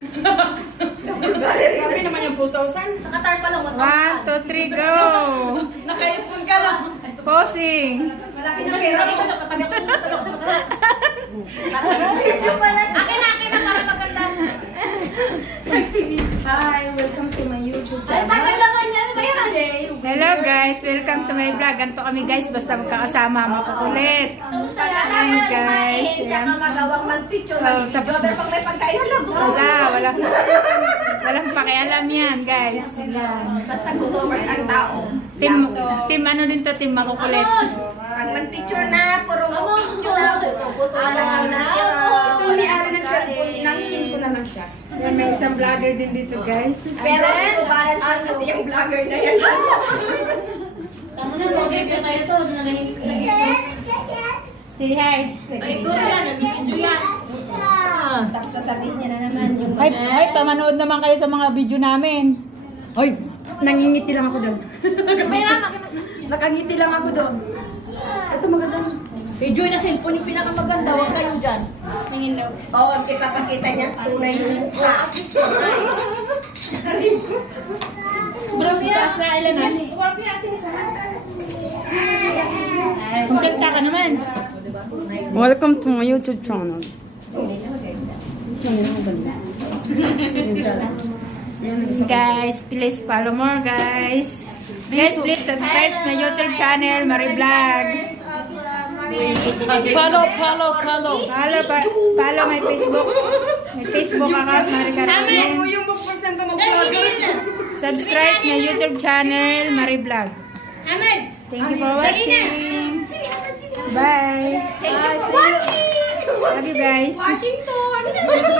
Grabe naman yung 2,000. Sa Qatar pa lang, 1, 2, 3, go! Nakaipon ka lang. Posing! Malaki ng pera mo. Akin na para maganda. Hi, welcome to my YouTube Ay, channel. tagal naman yan. Kaya Hello guys! Welcome to my vlog. Ganito kami guys, basta magkakasama, makukulit. Kamusta yan? Thanks guys! Tsaka Ayan. magawang mag-picture. Oh, tapos Pero pag may pagkain, Walang pakialam yan guys. Ayan. basta gutomers ang tao. Team ano din to, team makukulit. Pag mag-picture na, puro picture na, buto-buto na lang ang natira. Ito ni Ari ng cellphone, nangkin ko na lang siya. Ayan, may isang vlogger din dito guys. Pero zero balance lang kasi yung vlogger na yan. Tama na, okay pa tayo to. Nanahinig sa gitna. Say hi! Ay, ito na yan. Nag-enjoy yan. Tapos sasabihin niya na naman yung Ay, pamanood naman kayo sa mga video namin. Hoy, nangingiti lang ako doon. Mayroon, Nakangiti lang ako doon. Ito maganda. enjoy na cellphone yung pinakamaganda. Huwag kayo dyan. Oo, ang ipapakita niya, tunay yung mukha. Taas na ilan na? Konsulta ka naman. Welcome to my YouTube channel. Guys, please follow more guys. Guys, please subscribe na YouTube channel, Marie Vlog. Follow. Follow my Facebook. My Facebook account, Marie Carmen. Yung first time ka mag-vlogger. Subscribe na YouTube channel, Marie Vlog. Thank you for watching. Bye. Thank you for watching! Love you guys. Washington!